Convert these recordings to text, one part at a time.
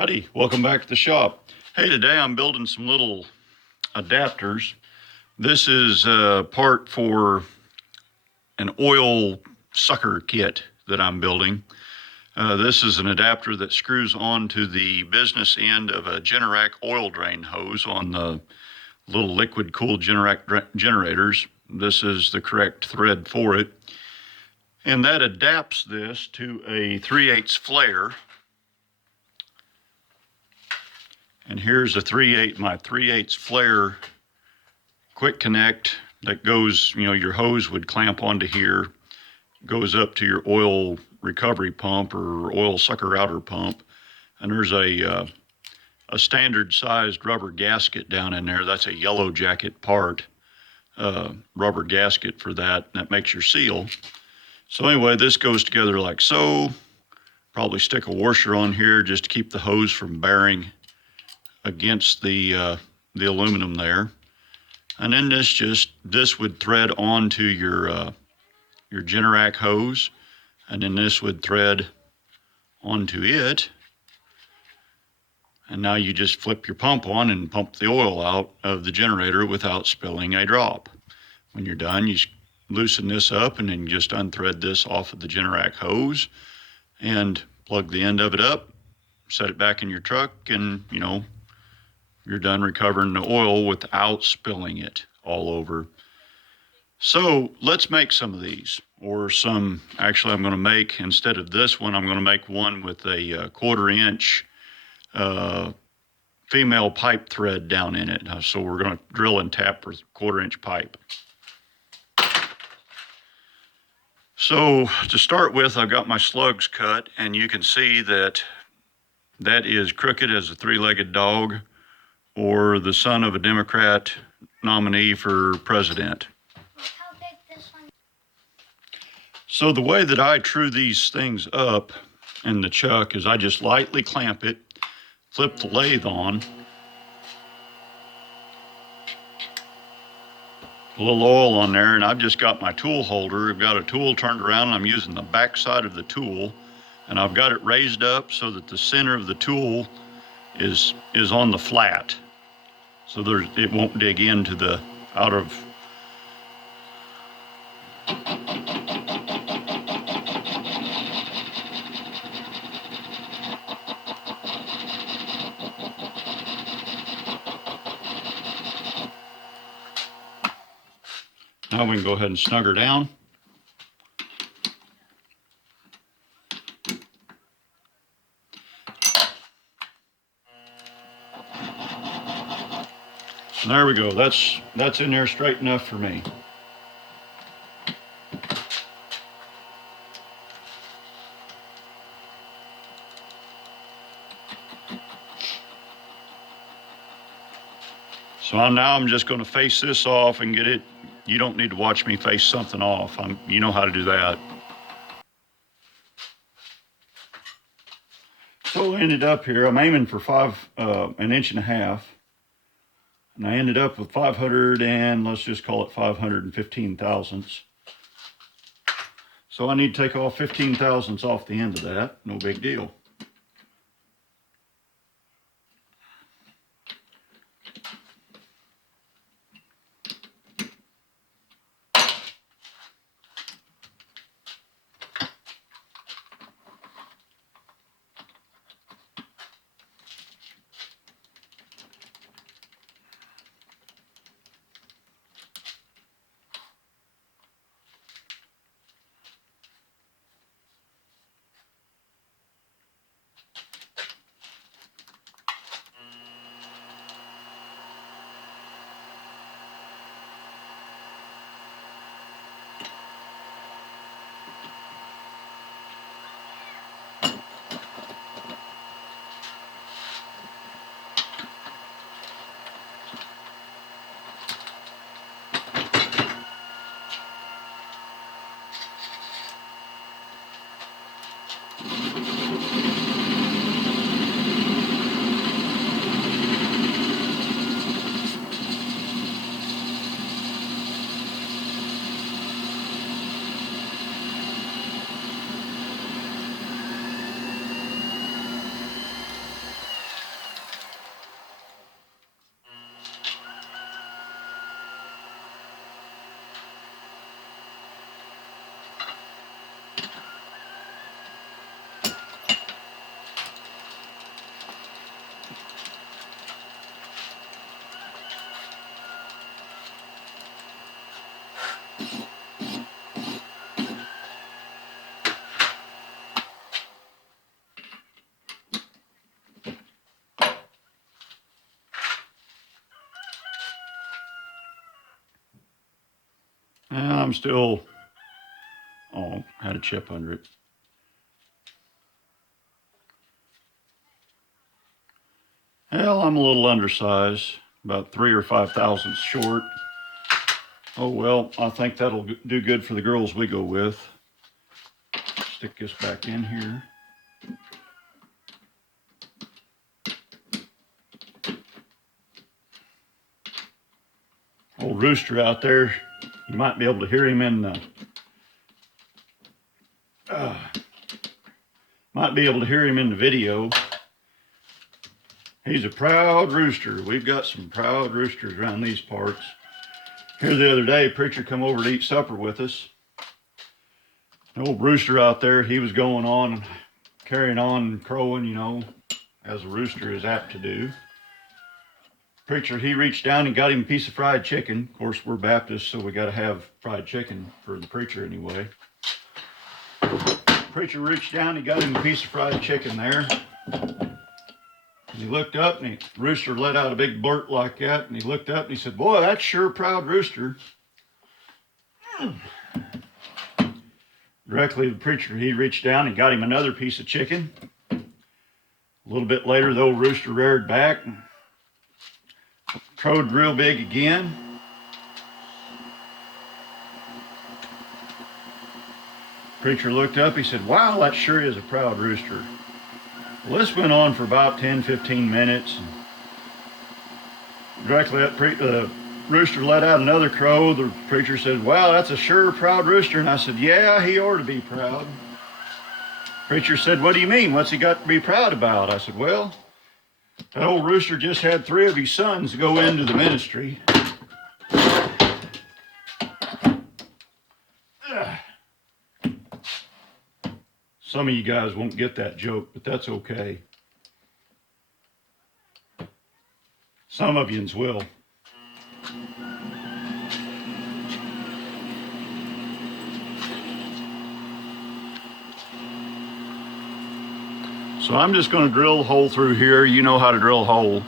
Howdy, welcome back to the shop. Hey, today I'm building some little adapters. This is a part for an oil sucker kit that I'm building. This is an adapter that screws onto the business end of a Generac oil drain hose on the little liquid cooled Generac generators. This is the correct thread for it. And that adapts this to a 3/8 flare. And here's a my 3/8 flare quick connect that goes, your hose would clamp onto here, goes up to your oil recovery pump or oil sucker outer pump. And there's a standard sized rubber gasket down in there. That's a yellow jacket part, rubber gasket for that. That makes your seal. So anyway, this goes together like so. Probably stick a washer on here just to keep the hose from bearing against the aluminum there. And then this would thread onto your Generac hose, and then this would thread onto it. And now you just flip your pump on and pump the oil out of the generator without spilling a drop. When you're done, you loosen this up and then just unthread this off of the Generac hose and plug the end of it up, set it back in your truck, and you're done recovering the oil without spilling it all over. So let's make some of these, actually I'm going to make, instead of this one, I'm going to make one with a 1/4 inch female pipe thread down in it. So we're going to drill and tap for 1/4 inch pipe. So to start with, I've got my slugs cut, and you can see that is crooked as a 3-legged dog, or the son of a Democrat nominee for president. How big this one? So the way that I true these things up in the chuck is I just lightly clamp it, flip the lathe on, a little oil on there, and I've just got my tool holder. I've got a tool turned around, and I'm using the back side of the tool, and I've got it raised up so that the center of the tool is on the flat. So it won't dig into the out of. Now we can go ahead and snug her down. And there we go. That's in there straight enough for me. So I'm just going to face this off and get it. You don't need to watch me face something off. You know how to do that. So I ended up here. I'm aiming for 1.5 inches. And I ended up with 500 and let's just call it 515 thousandths. So I need to take off 15 thousandths off the end of that. No big deal. I'm still, oh, had a chip under it. Hell, I'm a little undersized, about 3 or 5 thousandths short. Oh well, I think that'll do good for the girls we go with. Stick this back in here. Old rooster out there, you might be able to hear him in the video. He's a proud rooster. We've got some proud roosters around these parts. Here the other day, preacher come over to eat supper with us. An old rooster out there, he was going on, carrying on, crowing, you know, as a rooster is apt to do. Preacher, he reached down and got him a piece of fried chicken. Of course, we're Baptists, so we got to have fried chicken for the preacher anyway. Preacher reached down, he got him a piece of fried chicken there. And he looked up, and the rooster let out a big blurt like that, and he looked up and he said, "Boy, that's sure a proud rooster." Directly, the preacher, he reached down and got him another piece of chicken. A little bit later, the old rooster reared back and crowed real big again. Preacher looked up, he said, "Wow, that sure is a proud rooster." Well, this went on for about 10-15 minutes. Directly, the rooster let out another crow. The preacher said, "Wow, that's a sure proud rooster." And I said, "Yeah, he ought to be proud." Preacher said, "What do you mean? What's he got to be proud about?" I said, "Well, that old rooster just had 3 of his sons go into the ministry." Some of you guys won't get that joke, but that's okay. Some of yous will. So I'm just going to drill a hole through here. You know how to drill a hole.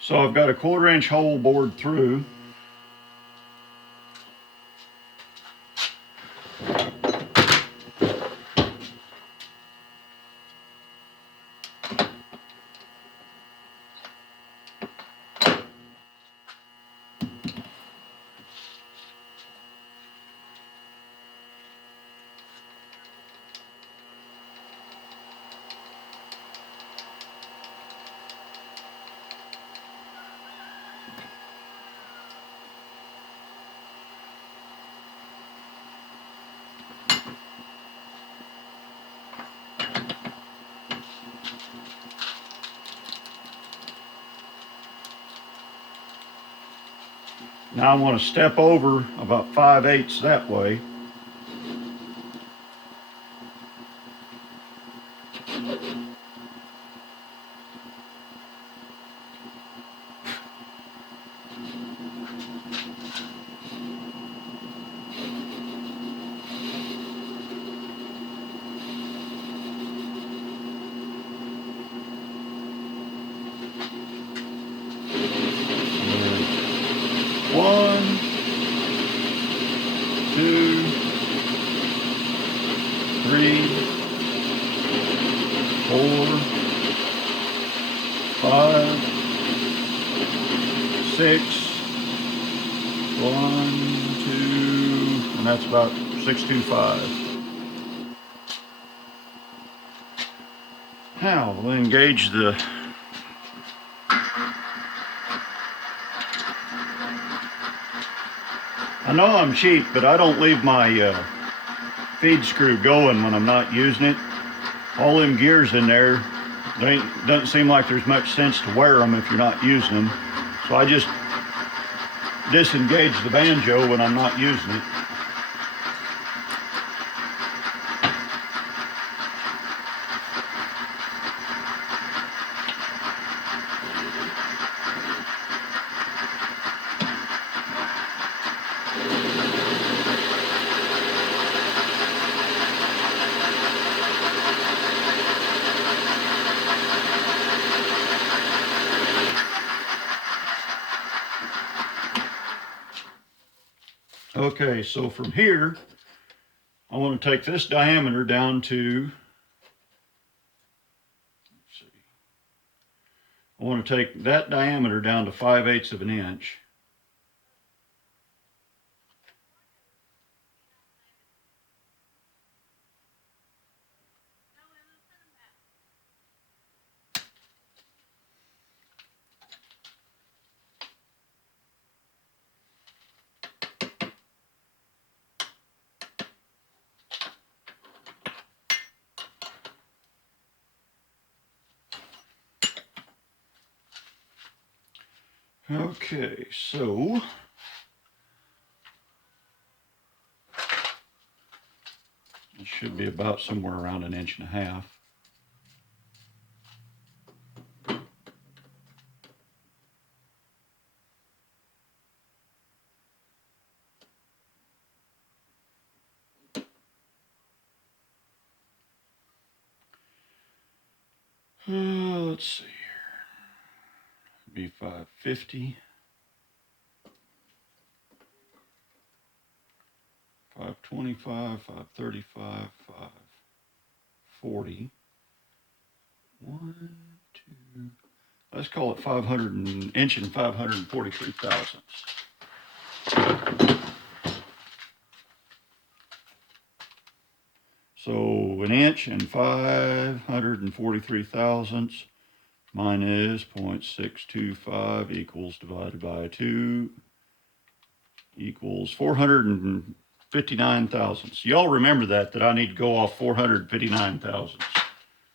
So I've got a 1/4-inch hole bored through. Now I want to step over about 5/8 that way. One, 2, 3, 4, 5, 6, 1, 2, and that's about 625. Now we'll engage the I know I'm cheap, but I don't leave my feed screw going when I'm not using it. All them gears in there, doesn't seem like there's much sense to wear them if you're not using them. So I just disengage the banjo when I'm not using it. Okay, so from here, I want to take this diameter down to, let's see, I want to take that diameter down to 5/8 of an inch. Okay, so it should be about somewhere around 1.5 inches. Let's see here. Be 550, 525, 535, 540. 1, 2. Let's call it 500 inch and 543 thousandths. So 1 inch and 543 thousandths minus 0.625 equals divided by 2 equals 459 thousandths. Y'all remember that I need to go off 459 thousandths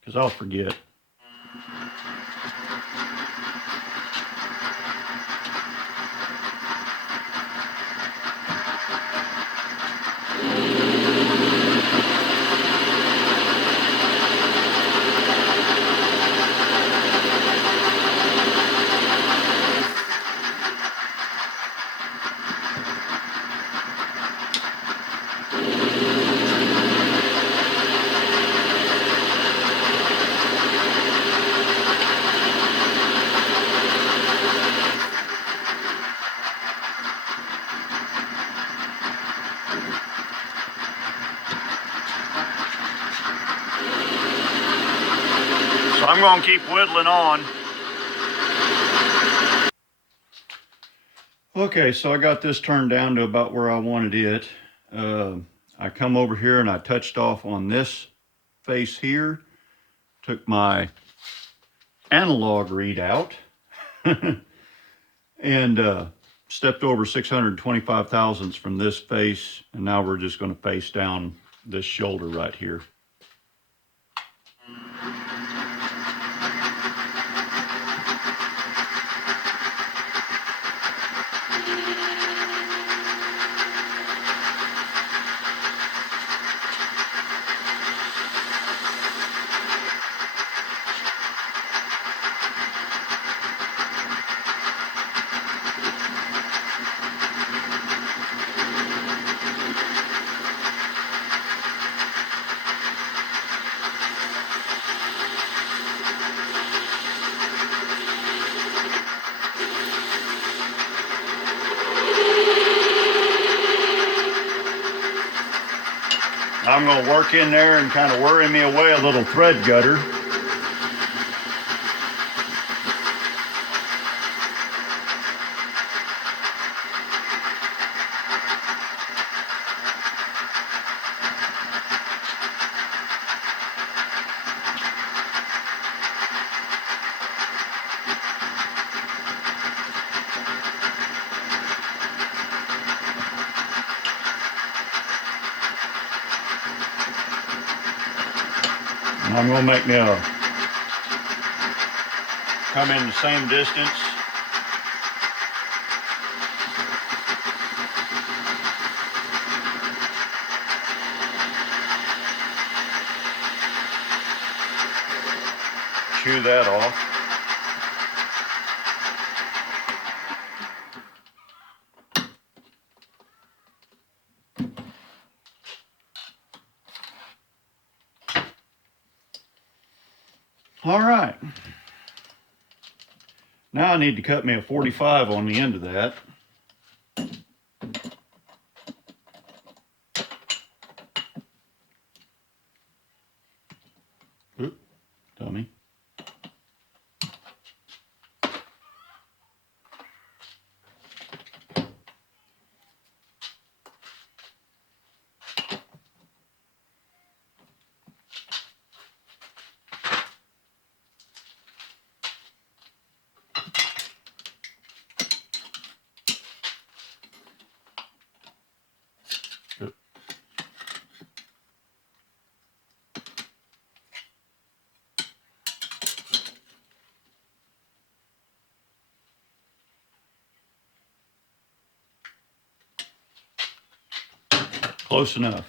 because I'll forget. So I'm going to keep whittling on. Okay, so I got this turned down to about where I wanted it. I come over here and I touched off on this face here, took my analog readout, and stepped over 625 thousandths from this face, and now we're just going to face down this shoulder right here. I'm going to work in there and kind of worry me away a little thread gutter. And I'm going to make me come in the same distance. Chew that off. All right. Now I need to cut me a 45 on the end of that. Close enough.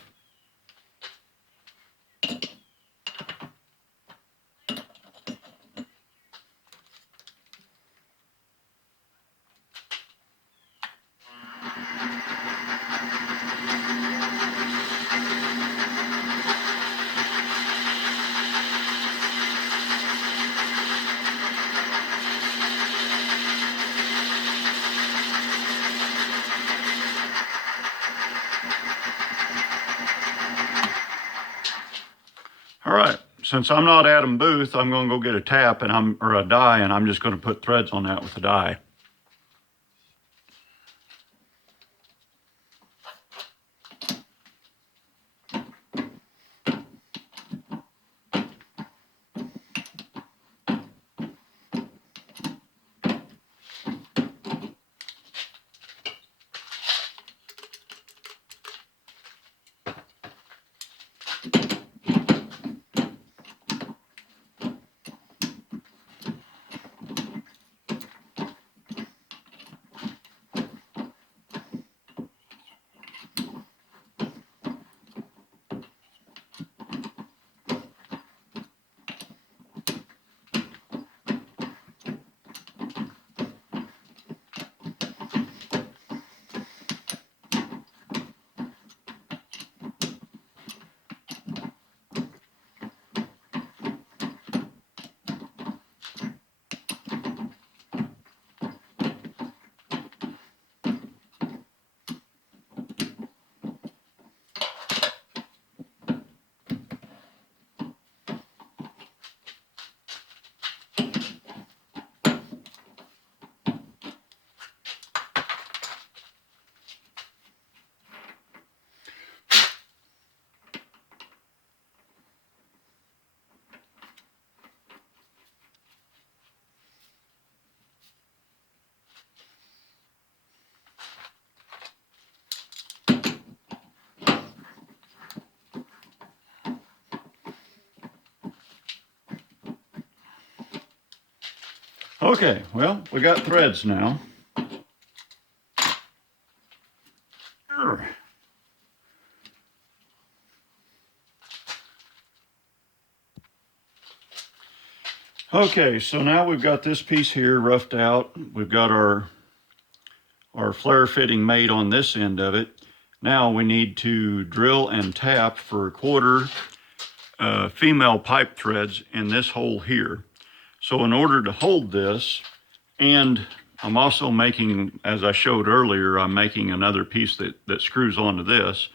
All right, since I'm not Adam Booth, I'm going to go get a tap or a die, and I'm just going to put threads on that with a die. Okay, well, we got threads now. Okay, so now we've got this piece here roughed out. We've got our flare fitting made on this end of it. Now we need to drill and tap for 1/4 female pipe threads in this hole here. So in order to hold this, and I'm also making, as I showed earlier, I'm making another piece that screws onto this.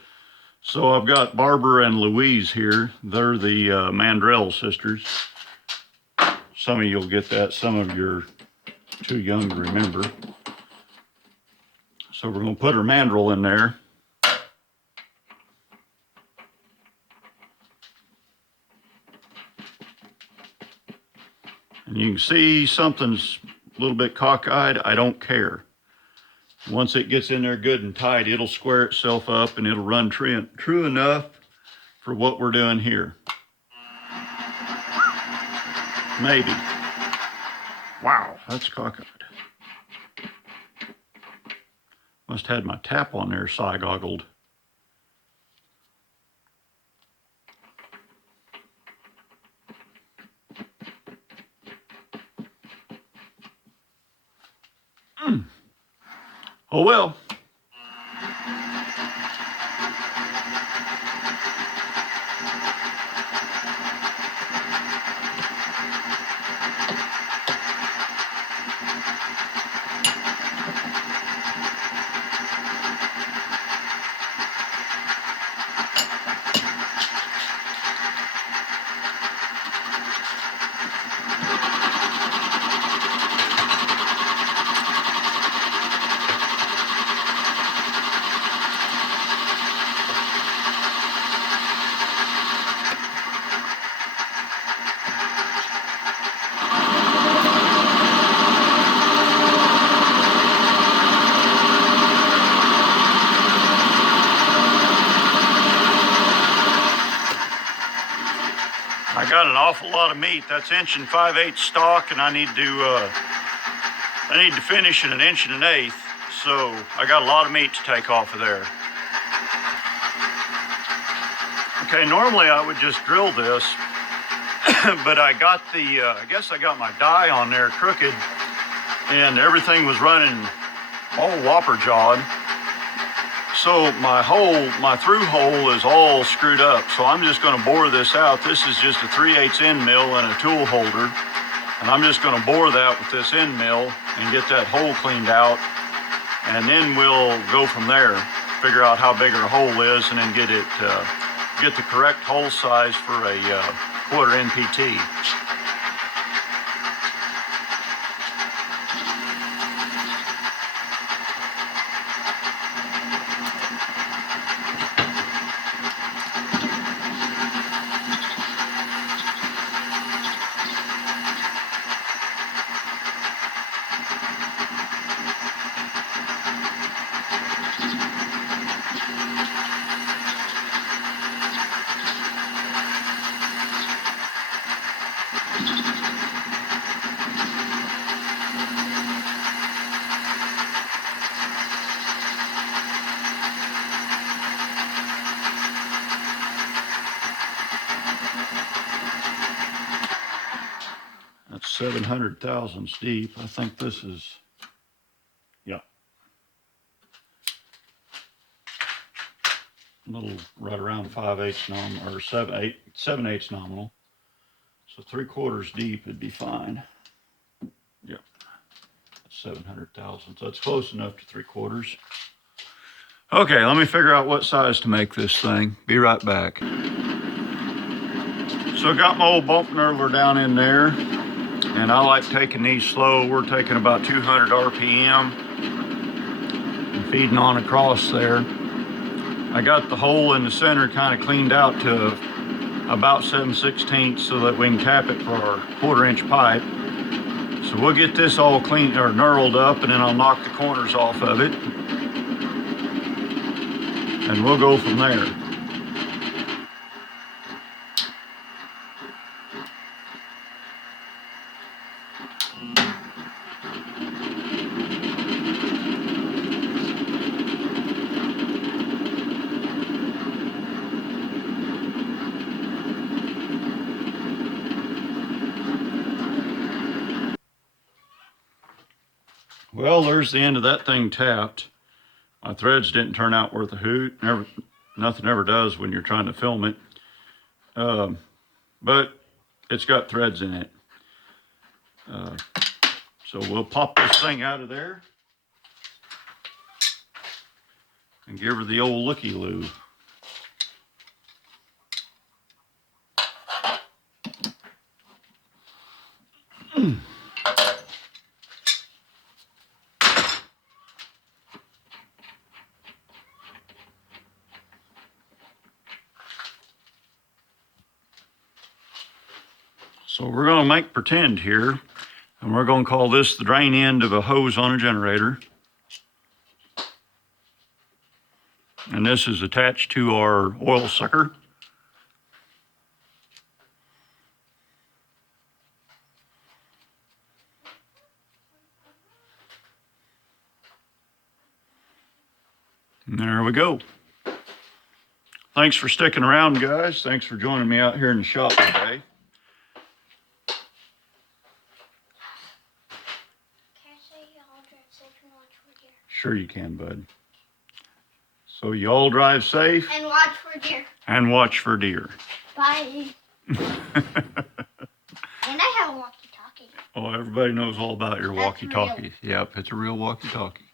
So I've got Barbara and Louise here. They're the Mandrell sisters. Some of you'll get that, some of you're too young to remember. So we're going to put her mandrel in there. And you can see something's a little bit cockeyed. I don't care. Once it gets in there good and tight, it'll square itself up and it'll run true enough for what we're doing here. Maybe. Wow, that's cockeyed. Must have had my tap on there psygoggled. Oh well. I got an awful lot of meat. That's 1 5/8 stock, and I need to finish at 1 1/8. So I got a lot of meat to take off of there. Okay, normally I would just drill this, but I got the, I guess I got my die on there crooked, and everything was running all whopper-jawed. So my through hole is all screwed up. So I'm just gonna bore this out. This is just a 3/8 end mill and a tool holder. And I'm just gonna bore that with this end mill and get that hole cleaned out. And then we'll go from there, figure out how big our hole is, and then get the correct hole size for a quarter NPT. That's 700 thousandths deep. I think this is, yeah, a little right around 5/8 nominal, or 7/8 nominal. So 3/4 deep would be fine. Yeah, 700 thousandths. That's close enough to 3/4. Okay, let me figure out what size to make this thing. Be right back. So I got my old bump knurler down in there, and I like taking these slow. We're taking about 200 RPM and feeding on across there. I got the hole in the center kind of cleaned out to about 7/16 so that we can cap it for our 1/4 inch pipe. So we'll get this all cleaned or knurled up, and then I'll knock the corners off of it, and we'll go from there. Well, there's the end of that thing tapped. My threads didn't turn out worth a hoot. Nothing ever does when you're trying to film it. But it's got threads in it. So we'll pop this thing out of there and give her the old looky-loo. So we're going to make pretend here, and we're going to call this the drain end of a hose on a generator. And this is attached to our oil sucker. And there we go. Thanks for sticking around, guys. Thanks for joining me out here in the shop today. Sure you can, bud. So you all drive safe. And watch for deer. And watch for deer. Bye. And I have a walkie-talkie. Oh, everybody knows all about your That's walkie-talkie. Yep, it's a real walkie-talkie.